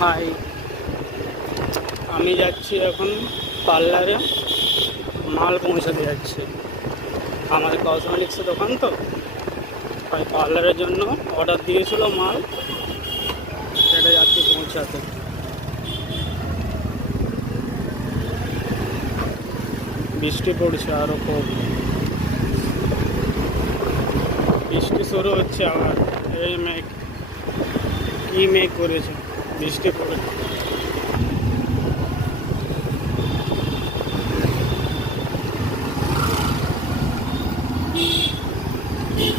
High, আমি যাচ্ছি এখন পার্লারে মাল পৌঁছাতে যাচ্ছি। আমাদের কসমেটিক্সের দোকান তো, তাই পার্লারের জন্য অর্ডার দিয়েছিল মাল, সেটা যাচ্ছি পৌঁছাতে। বৃষ্টি পড়ছে আরও খুব, বৃষ্টি শুরু হচ্ছে আবার। এই মেঘ, কি মেঘ করেছে, বৃষ্টি পড়ে।